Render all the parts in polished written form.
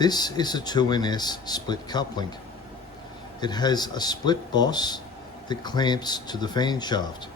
This is a 2NS split coupling. It has a split boss that clamps to the fan shaft.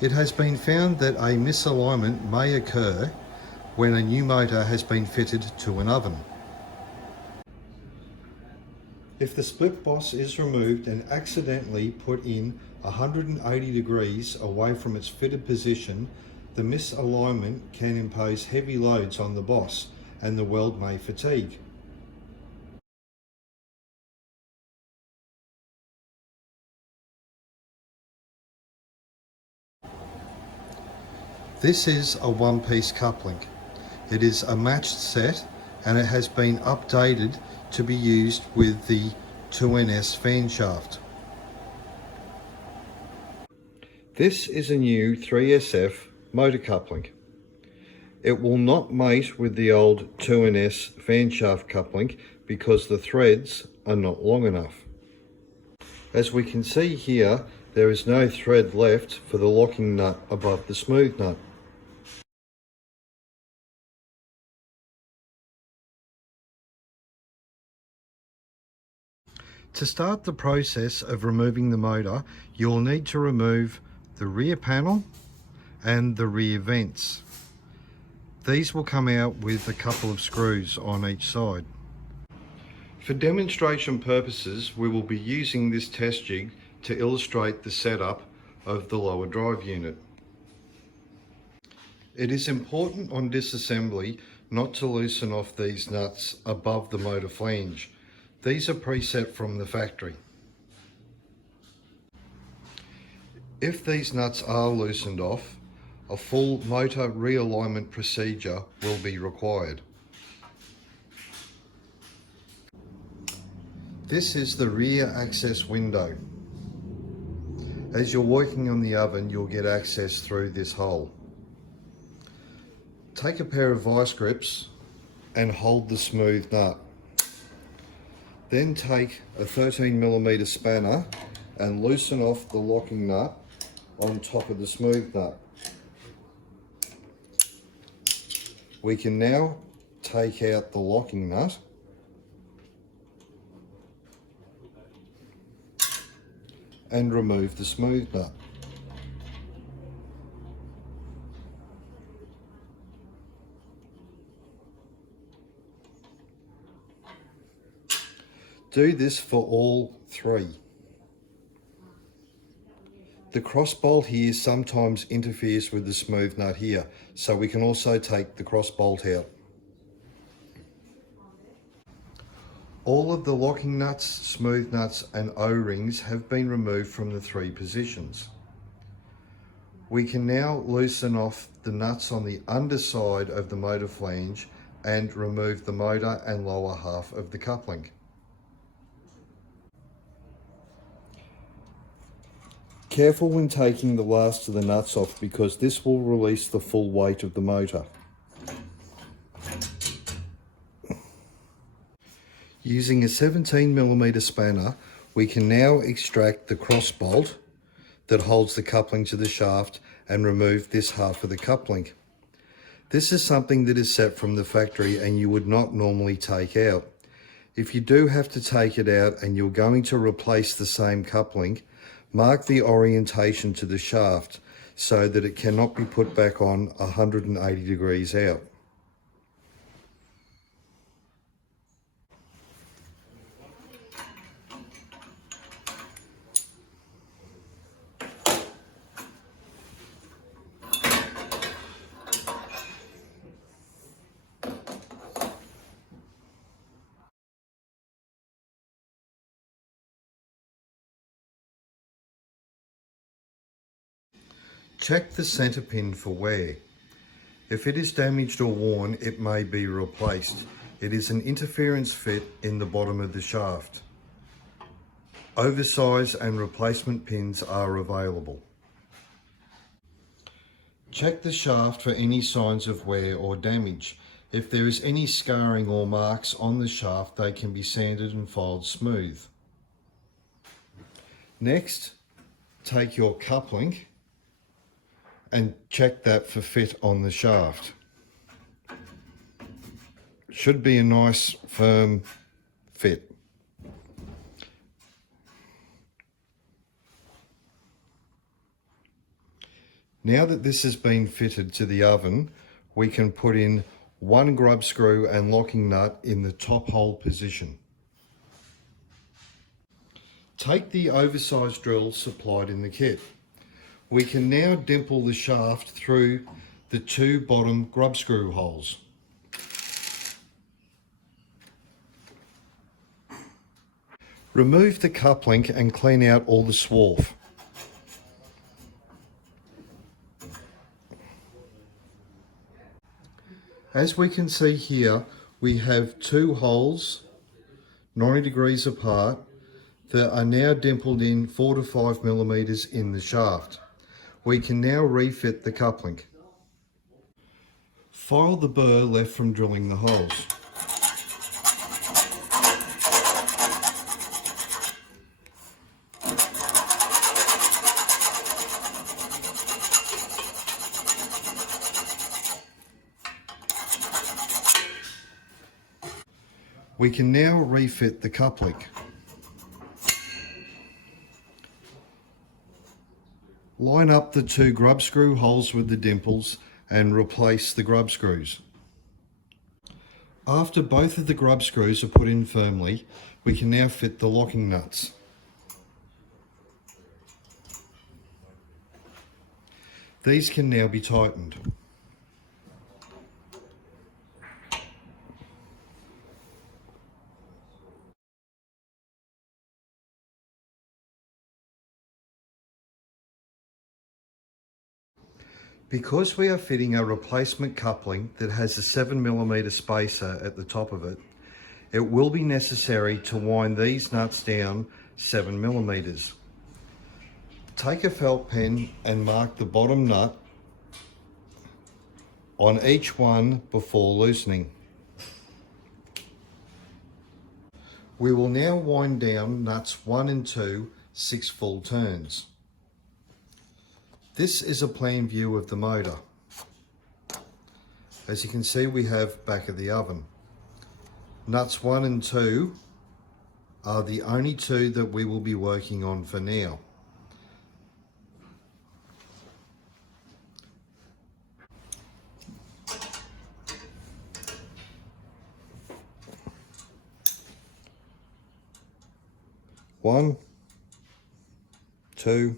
It has been found that a misalignment may occur when a new motor has been fitted to an oven. If the split boss is removed and accidentally put in 180 degrees away from its fitted position, the misalignment can impose heavy loads on the boss and the weld may fatigue. This is a one-piece coupling. It is a matched set and it has been updated to be used with the 2NS fan shaft. This is a new 3SF motor coupling. It will not mate with the old 2NS fan shaft coupling because the threads are not long enough. As we can see here, there is no thread left for the locking nut above the smooth nut. To start the process of removing the motor, you'll need to remove the rear panel and the rear vents. These will come out with a couple of screws on each side. For demonstration purposes, we will be using this test jig to illustrate the setup of the lower drive unit. It is important on disassembly not to loosen off these nuts above the motor flange. These are preset from the factory. If these nuts are loosened off, a full motor realignment procedure will be required. This is the rear access window. As you're working on the oven, you'll get access through this hole. Take a pair of vice grips and hold the smooth nut. Then take a 13mm spanner and loosen off the locking nut on top of the smooth nut. We can now take out the locking nut and remove the smooth nut. Do this for all three. The cross bolt here sometimes interferes with the smooth nut here, so we can also take the cross bolt out. All of the locking nuts, smooth nuts and O-rings have been removed from the three positions. We can now loosen off the nuts on the underside of the motor flange and remove the motor and lower half of the coupling. Careful when taking the last of the nuts off because this will release the full weight of the motor. Using a 17mm spanner, we can now extract the cross bolt that holds the coupling to the shaft and remove this half of the coupling. This is something that is set from the factory and you would not normally take out. If you do have to take it out and you're going to replace the same coupling, mark the orientation to the shaft so that it cannot be put back on 180 degrees out. Check the center pin for wear. If it is damaged or worn, it may be replaced. It is an interference fit in the bottom of the shaft. Oversize and replacement pins are available. Check the shaft for any signs of wear or damage. If there is any scarring or marks on the shaft, they can be sanded and filed smooth. Next, take your coupling and check that for fit on the shaft. Should be a nice firm fit. Now that this has been fitted to the oven, we can put in one grub screw and locking nut in the top hole position. Take the oversized drill supplied in the kit. We can now dimple the shaft through the two bottom grub screw holes. Remove the coupling and clean out all the swarf. As we can see here, we have two holes 90 degrees apart that are now dimpled in 4 to 5 millimeters in the shaft. We can now refit the coupling. File the burr left from drilling the holes. We can now refit the coupling. Line up the two grub screw holes with the dimples and replace the grub screws. After both of the grub screws are put in firmly, we can now fit the locking nuts. These can now be tightened. Because we are fitting a replacement coupling that has a 7mm spacer at the top of it, it will be necessary to wind these nuts down 7mm. Take a felt pen and mark the bottom nut on each one before loosening. We will now wind down nuts 1 and 2 6 full turns. This is a plan view of the motor. As you can see, we have back of the oven. Nuts 1 and 2 are the only two that we will be working on for now. One, 2,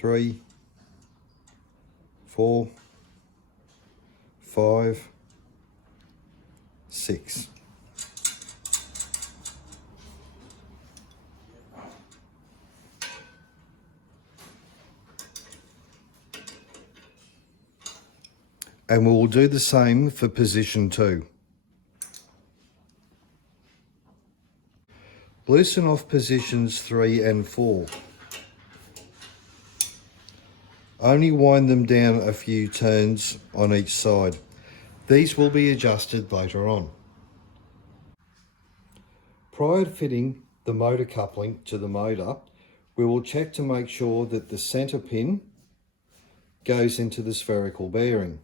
3, 4, 5, 6. And we will do the same for position 2. Loosen off positions 3 and 4. Only wind them down a few turns on each side. These will be adjusted later on. Prior to fitting the motor coupling to the motor, we will check to make sure that the centre pin goes into the spherical bearing.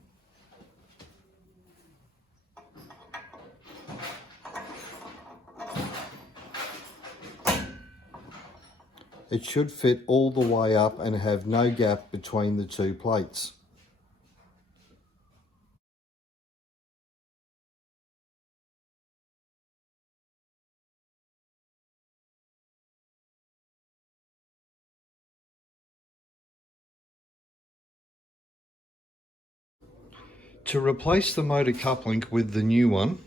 It should fit all the way up and have no gap between the two plates. To replace the motor coupling with the new one,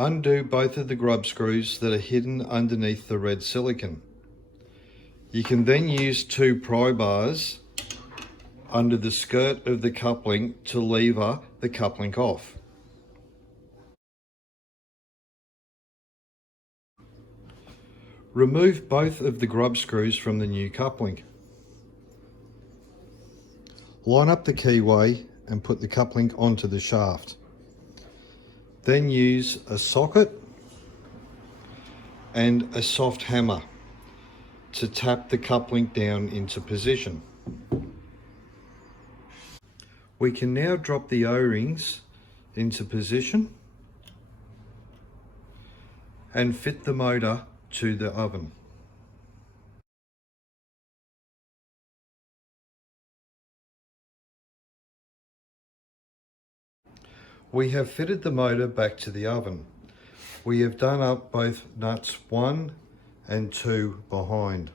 undo both of the grub screws that are hidden underneath the red silicone. You can then use 2 pry bars under the skirt of the coupling to lever the coupling off. Remove both of the grub screws from the new coupling. Line up the keyway and put the coupling onto the shaft. Then use a socket and a soft hammer to tap the coupling down into position. We can now drop the O-rings into position and fit the motor to the oven. We have fitted the motor back to the oven. We have done up both nuts 1 and 2 behind.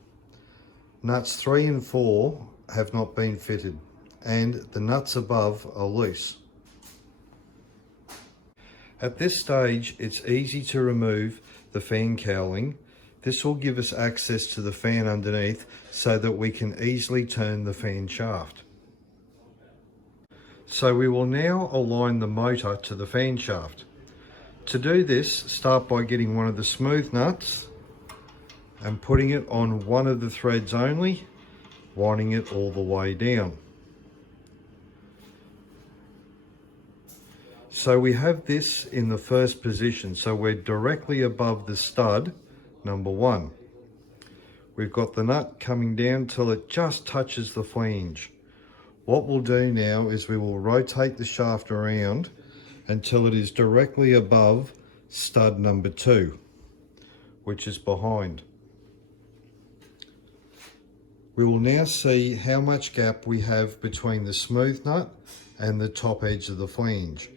Nuts 3 and 4 have not been fitted, and the nuts above are loose. At this stage, it's easy to remove the fan cowling. This will give us access to the fan underneath so that we can easily turn the fan shaft. So we will now align the motor to the fan shaft. To do this, start by getting one of the smooth nuts and putting it on one of the threads only, winding it all the way down. So we have this in the first position, so we're directly above the stud, number 1. We've got the nut coming down till it just touches the flange. What we'll do now is we will rotate the shaft around until it is directly above stud number 2, which is behind. We will now see how much gap we have between the smooth nut and the top edge of the flange.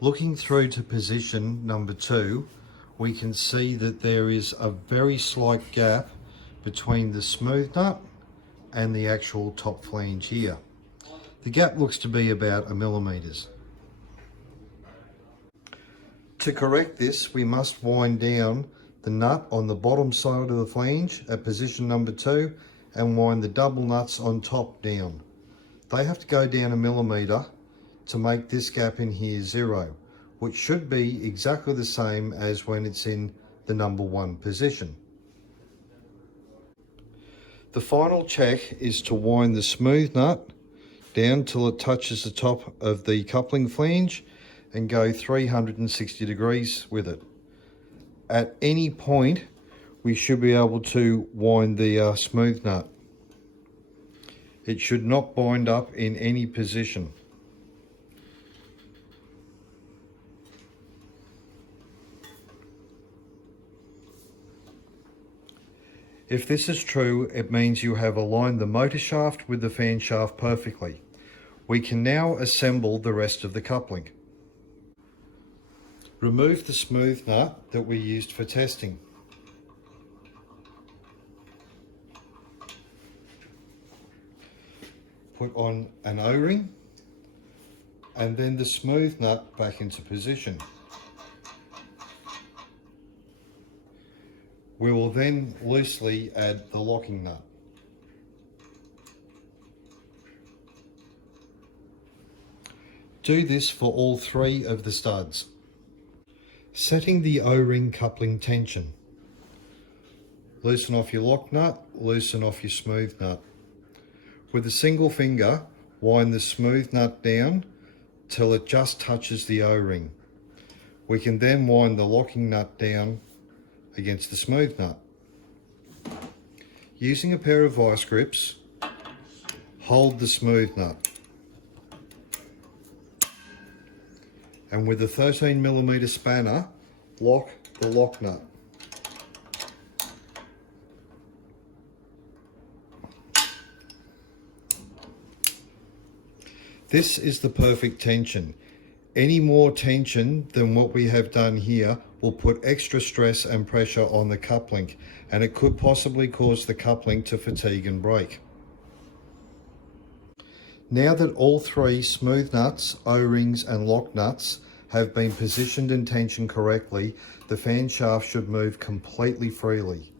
Looking through to position number 2, we can see that there is a very slight gap between the smooth nut and the actual top flange here. The gap looks to be about 1 millimetre. To correct this, we must wind down the nut on the bottom side of the flange at position number 2 and wind the double nuts on top down. They have to go down 1 millimetre to make this gap in here 0, which should be exactly the same as when it's in the number 1 position. The final check is to wind the smooth nut down till it touches the top of the coupling flange and go 360 degrees with it. At any point, we should be able to wind the smooth nut. It should not bind up in any position. If this is true, it means you have aligned the motor shaft with the fan shaft perfectly. We can now assemble the rest of the coupling. Remove the smooth nut that we used for testing. Put on an O-ring and then the smooth nut back into position. We will then loosely add the locking nut. Do this for all 3 of the studs. Setting the O-ring coupling tension. Loosen off your lock nut, loosen off your smooth nut. With a single finger, wind the smooth nut down till it just touches the O-ring. We can then wind the locking nut down against the smooth nut. Using a pair of vice grips, hold the smooth nut. And with a 13mm spanner, lock the lock nut. This is the perfect tension. Any more tension than what we have done here will put extra stress and pressure on the coupling, and it could possibly cause the coupling to fatigue and break. Now that all 3 smooth nuts, O-rings and lock nuts have been positioned and tensioned correctly, the fan shaft should move completely freely.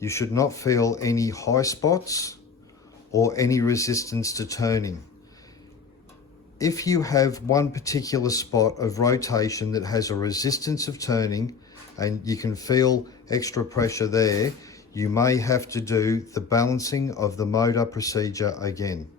You should not feel any high spots or any resistance to turning. If you have one particular spot of rotation that has a resistance of turning and you can feel extra pressure there, you may have to do the balancing of the motor procedure again.